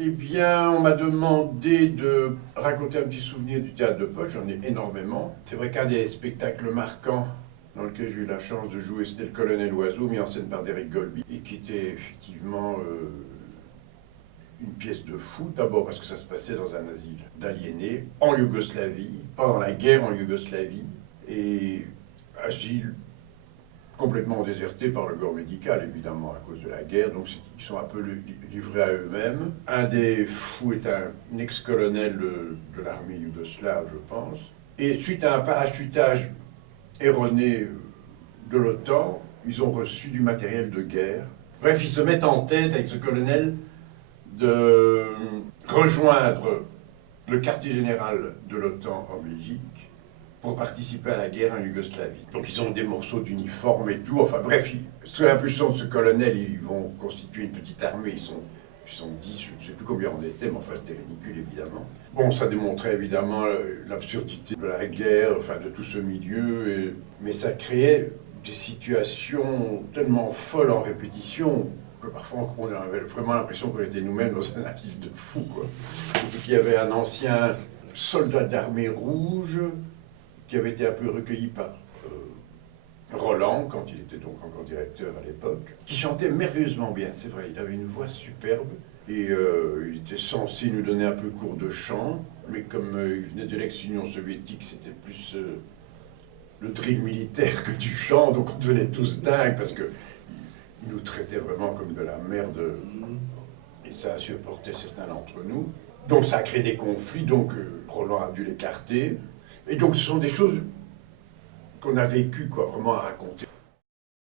Eh bien, on m'a demandé de raconter un petit souvenir du théâtre de poche, j'en ai énormément. C'est vrai qu'un des spectacles marquants dans lequel j'ai eu la chance de jouer, c'était Le Colonel Oiseau, mis en scène par Derek Golby, et qui était effectivement une pièce de fou, d'abord parce que ça se passait dans un asile d'aliénés, en Yougoslavie, pendant la guerre en Yougoslavie, et asile complètement désertés par le corps médical, évidemment, à cause de la guerre, donc ils sont un peu livrés à eux-mêmes. Un des fous est un ex-colonel de l'armée yougoslave, je pense. Et suite à un parachutage erroné de l'OTAN, ils ont reçu du matériel de guerre. Bref, ils se mettent en tête avec ce colonel de rejoindre le quartier général de l'OTAN en Belgique pour participer à la guerre en Yougoslavie. Donc ils ont des morceaux d'uniforme et tout. Enfin bref, sous l'impulsion de ce colonel, ils vont constituer une petite armée. Ils sont 10, je ne sais plus combien on était, mais enfin c'était ridicule évidemment. Bon, ça démontrait évidemment l'absurdité de la guerre, enfin de tout ce milieu, mais ça créait des situations tellement folles en répétition que parfois on avait vraiment l'impression qu'on était nous-mêmes dans un asile de fous, quoi. Surtout qu'il y avait un ancien soldat d'armée rouge qui avait été un peu recueilli par Roland, quand il était donc encore directeur à l'époque, qui chantait merveilleusement bien, c'est vrai, il avait une voix superbe, et il était censé nous donner un peu cours de chant, mais comme il venait de l'ex-Union soviétique, c'était plus le drill militaire que du chant, donc on devenait tous dingues, parce que il nous traitait vraiment comme de la merde, et ça insupportait certains d'entre nous. Donc ça a créé des conflits, donc Roland a dû l'écarter, et donc ce sont des choses qu'on a vécues, quoi, vraiment à raconter.